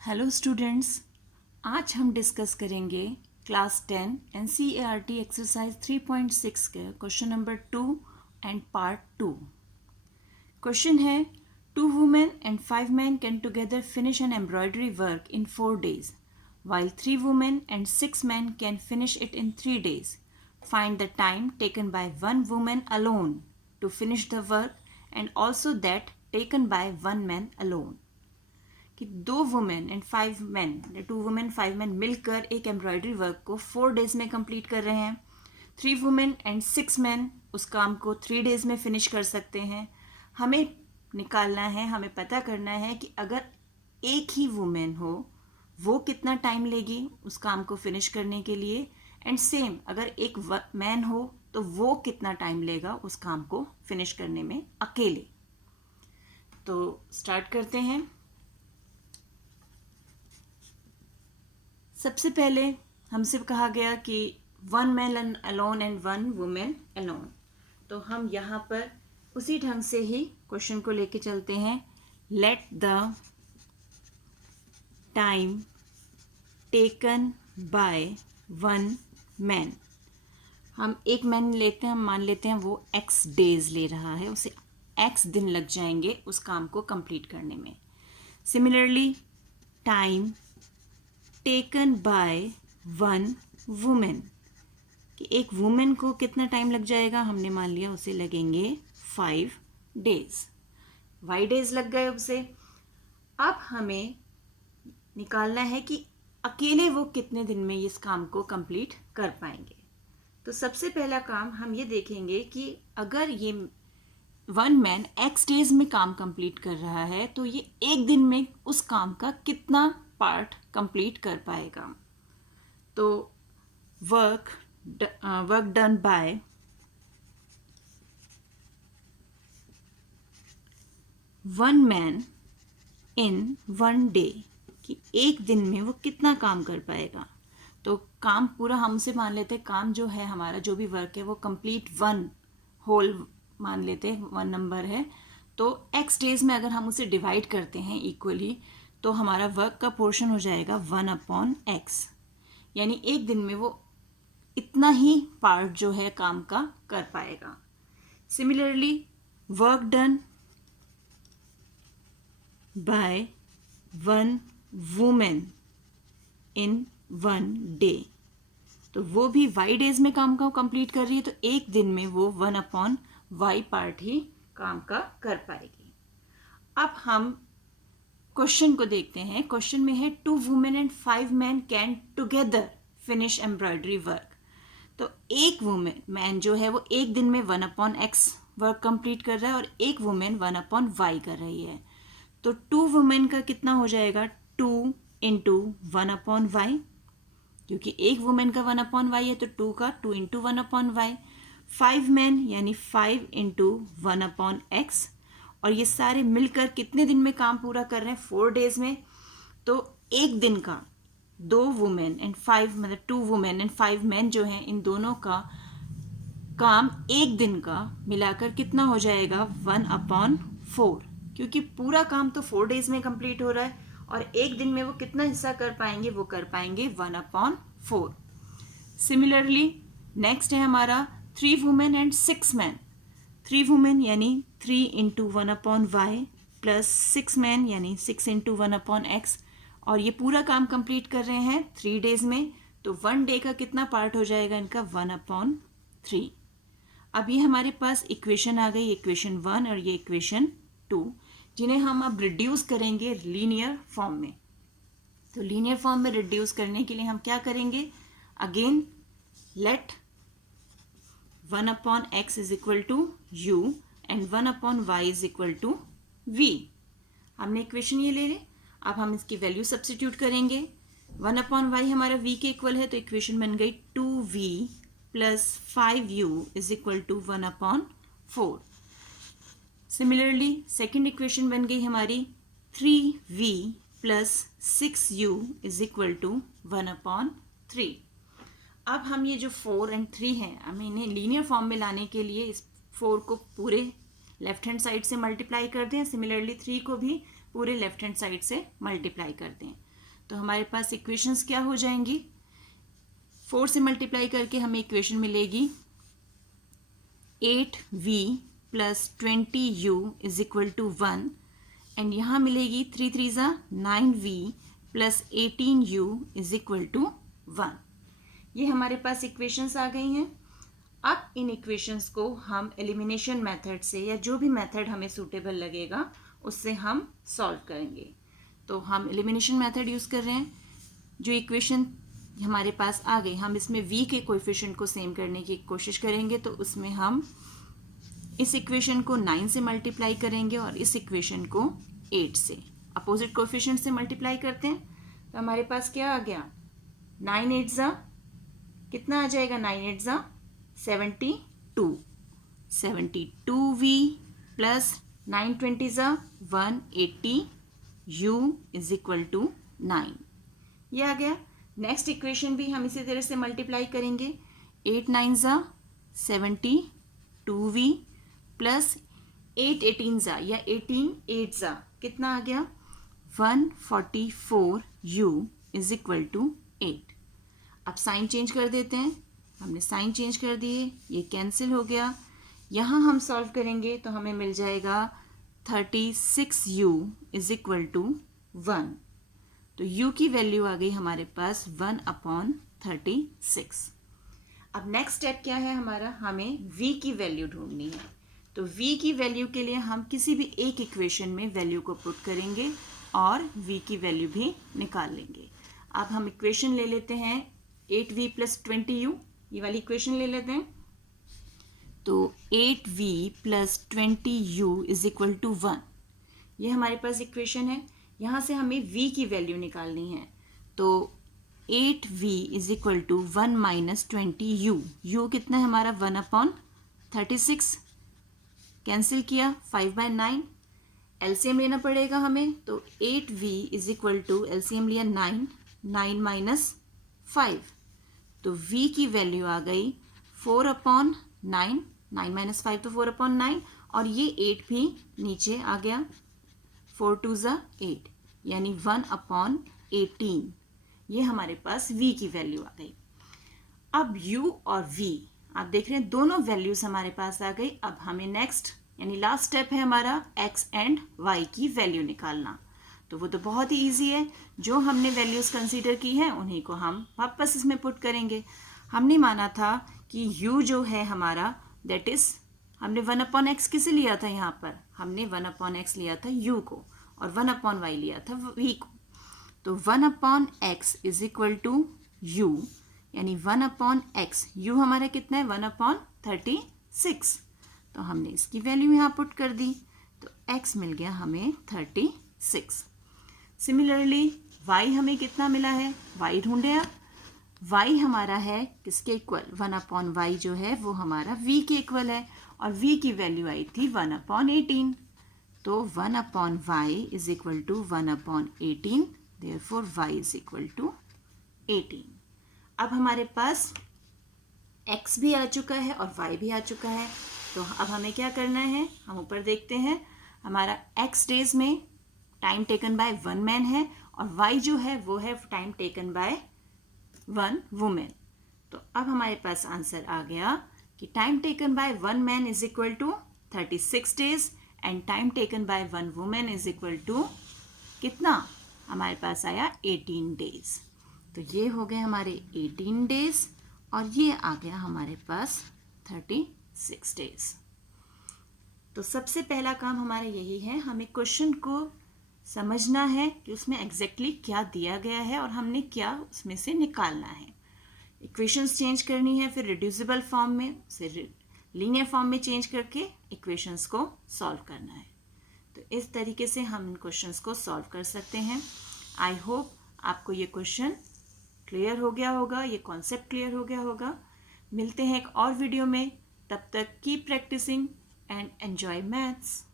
Hello students, आज हम discuss करेंगे क्लास 10 NCERT एक्सरसाइज 3.6 के question number 2 and part 2। Question है 2 women and 5 men can together finish an embroidery work in 4 days, while 3 women and 6 men can finish it in 3 days. Find the time taken by 1 woman alone to finish the work and also that taken by 1 man alone. कि 2 women and 5 man, 2 women 5 man मिलकर एक embroidery work को 4 days में complete कर रहे हैं। 3 women and 6 man उस काम को 3 डेज में फिनिश कर सकते हैं। हमें निकालना है, हमें पता करना है कि अगर एक ही वुमेन हो वो कितना टाइम लेगी उस काम को फिनिश करने के लिए, एंड सेम अगर एक मैन हो तो वो कितना टाइम लेगा उस काम को फिनिश करने में अकेले। तो स्टार्ट करते हैं। सबसे पहले हमसे कहा गया कि 1 man alone and 1 women alone, तो हम यहाँ पर उसी ढंग से ही क्वेश्चन को लेके चलते हैं। Let the time taken by 1 man, हम एक मैन लेते हैं, हम मान लेते हैं वो x डेज ले रहा है, उसे x दिन लग जाएंगे उस काम को कंप्लीट करने में। Similarly time taken by 1 women, कि एक वुमेन को कितना टाइम लग जाएगा, हमने मान लिया उसे लगेंगे 5 डेज। वाई डेज लग गए उसे। अब हमें निकालना है कि अकेले वो कितने दिन में इस काम को कंप्लीट कर पाएंगे। तो सबसे पहला काम हम ये देखेंगे कि अगर ये 1 मैन x डेज में काम कंप्लीट कर रहा है तो ये एक दिन में उस काम का कितना पार्ट कंप्लीट कर पाएगा। तो work done by 1 man in 1 day, कि एक दिन में वो कितना काम कर पाएगा। तो काम पूरा हमसे मान लेते हैं, काम जो है हमारा जो भी वर्क है वो कंप्लीट 1 होल मान लेते हैं, 1 नंबर है। तो x डेज में अगर हम उसे डिवाइड करते हैं इक्वली तो हमारा वर्क का पोर्शन हो जाएगा 1/x, यानी एक दिन में वो इतना ही पार्ट जो है काम का कर पाएगा। Similarly work done by 1 women in 1 day, तो वो भी y डेज में काम का कंप्लीट कर रही है, तो एक दिन में वो 1/y पार्ट ही काम का कर पाएगी। अब हम क्वेश्चन को देखते हैं। क्वेश्चन में है 2 women and 5 man can together finish embroidery work, तो एक वुमेन मैन जो है वो एक दिन में 1/x वर्क कंप्लीट कर रहा है और एक वुमेन 1/y कर रही है। तो 2 वुमेन का कितना हो जाएगा, 2 × 1/y, क्योंकि एक वुमेन का 1/y है तो 2 का 2 × 1/y। 5 मैन यानी 5 × 1/x, और ये सारे मिलकर कितने दिन में काम पूरा कर रहे हैं, 4 डेज में। तो एक दिन का 2 वुमेन एंड 5 मतलब 2 वुमेन एंड 5 मैन जो हैं इन दोनों का काम एक दिन का मिलाकर कितना हो जाएगा, 1/4, क्योंकि पूरा काम तो 4 डेज में कंप्लीट हो रहा है और एक दिन में वो कितना हिस्सा कर पाएंगे, वो कर पाएंगे 1/4। सिमिलरली नेक्स्ट है हमारा 3 वुमेन एंड 6 मैन। 3 वुमेन यानी 3 × 1/y प्लस 6 मैन यानी 6 × 1/x, और ये पूरा काम कंप्लीट कर रहे हैं 3 डेज में, तो 1 डे का कितना पार्ट हो जाएगा इनका, 1/3। अब ये हमारे पास इक्वेशन आ गई, इक्वेशन 1 और ये इक्वेशन 2, जिन्हें हम अब रिड्यूस करेंगे लीनियर फॉर्म में। तो लीनियर फॉर्म में रिड्यूस करने के लिए हम क्या करेंगे, again let 1/x is equal to u and 1/y is equal to v। हमने इक्वेशन ये ले ली, अब हम इसकी वैल्यू सब्स्टिट्यूट करेंगे। 1/y हमारा v के इक्वल है, तो इक्वेशन बन गई 2v plus 5u is equal to 1/4। Similarly second equation बन गई हमारी 3v plus 6u is equal to 1/3। अब हम ये जो 4 और 3 हैं, हमें इन्हें लीनियर फॉर्म में लाने के लिए इस 4 को पूरे लेफ्ट हैंड साइड से मल्टीप्लाई कर दें, सिमिलरली 3 को भी पूरे लेफ्ट हैंड साइड से मल्टीप्लाई कर दें। तो हमारे पास इक्वेशंस क्या हो जाएंगी, 4 से मल्टीप्लाई करके हमें इक्वेशन मिलेगी 8v plus 20u is equal to 1 and यहाँ मिलेगी 3 3 ज़ा 9v plus 18u is equal to 1। ये हमारे पास इक्वेशंस आ गई हैं। अब इन इक्वेशंस को हम एलिमिनेशन मेथड से या जो भी मेथड हमें सूटेबल लगेगा उससे हम सॉल्व करेंगे। तो हम एलिमिनेशन मेथड यूज़ कर रहे हैं। जो इक्वेशन हमारे पास आ गई, हम इसमें v के कोएफिशिएंट को सेम करने की कोशिश करेंगे। तो उसमें हम इस इक्वेशन को 9 से मल्टीप्लाई करेंगे और इस इक्वेशन को 8 से, अपोजिट कोएफिशिएंट से मल्टीप्लाई करते हैं। तो हमारे पास क्या आ गया, 9 8 ज़ा कितना आ जाएगा, 9 8 ज़ा 72, 72v प्लस 9 20 ज़ा 180u इज इक्वल टू 9। ये आ गया। नेक्स्ट इक्वेशन भी हम इसी तरह से मल्टीप्लाई करेंगे, 8 9 ज़ा 72v प्लस 8 18 ज़ा या 18 8 ज़ा कितना आ गया, 144u इज इक्वल टू 8। अब साइन चेंज कर देते हैं। हमने साइन चेंज कर दिए, ये कैंसिल हो गया। यहाँ हम सॉल्व करेंगे तो हमें मिल जाएगा 36u इज इक्वल टू 1। तो u की वैल्यू आ गई हमारे पास 1/36। अब नेक्स्ट स्टेप क्या है हमारा, हमें v की वैल्यू ढूंढनी है। तो v की वैल्यू के लिए हम किसी भी एक इक्वेशन में वैल्यू को पुट करेंगे और v की वैल्यू भी निकाल लेंगे। अब हम इक्वेशन ले लेते हैं 8v प्लस 20u, ये वाली इक्वेशन ले लेते हैं। तो 8v plus 20u is equal to 1, ये हमारे पास इक्वेशन है। यहाँ से हमें v की वैल्यू निकालनी है। तो 8v is equal to 1 minus 20u, u कितना है हमारा 1/36, कैंसिल किया 5/9, एलसीएम लेना पड़ेगा हमें। तो 8v is equal to LCM लिया 9, 9 माइनस 5, तो v की वैल्यू आ गई 4/9, 9 माइनस 5 तो 4/9, और ये 8 भी नीचे आ गया, 4 2 ज़ा 8 यानी 1/18। ये हमारे पास v की वैल्यू आ गई। अब u और v आप देख रहे हैं दोनों वैल्यूज हमारे पास आ गई। अब हमें नेक्स्ट यानी लास्ट स्टेप है हमारा x एंड y की वैल्यू निकालना। तो वो तो बहुत ही ईजी है, जो हमने वैल्यूज़ कंसीडर की हैं उन्हीं को हम वापस इसमें पुट करेंगे। हमने माना था कि u जो है हमारा दैट इज़, हमने 1/x किसे लिया था, यहाँ पर हमने 1/x लिया था u को और 1/y लिया था v को। तो 1/x is equal to u यानी 1/x, u हमारा कितना है 1/36। तो हमने इसकी वैल्यू यहाँ पुट कर दी, तो x मिल गया हमें 36। सिमिलरली y हमें कितना मिला है, y ढूंढे। अब y हमारा है किसके इक्वल, 1/y जो है वो हमारा v के इक्वल है और v की वैल्यू आई थी 1/18। तो 1/y is equal to 1/18, therefore y is equal to 18। अब हमारे पास x भी आ चुका है और y भी आ चुका है। तो अब हमें क्या करना है, हम ऊपर देखते हैं, हमारा x डेज में टाइम टेकन बाय 1 मैन है और y जो है वो है टाइम टेकन बाय 1 वुमेन। तो अब हमारे पास आंसर आ गया कि time taken by 1 man is equal to 36 days and time taken by 1 women is equal to कितना, हमारे पास आया 18 डेज। तो ये हो गए हमारे 18 डेज और ये आ गया हमारे पास 36 डेज। तो सबसे पहला काम हमारा यही है, हमें क्वेश्चन को समझना है कि उसमें एग्जैक्टली क्या दिया गया है और हमने क्या उसमें से निकालना है। इक्वेशंस चेंज करनी है, फिर रिड्यूसिबल फॉर्म में से लीनियर फॉर्म में चेंज करके इक्वेशंस को सॉल्व करना है। तो इस तरीके से हम इन क्वेश्चंस को सॉल्व कर सकते हैं। आई होप आपको ये क्वेश्चन क्लियर हो गया होगा, ये कॉन्सेप्ट क्लियर हो गया होगा। मिलते हैं एक और वीडियो में, तब तक keep practising and enjoy maths.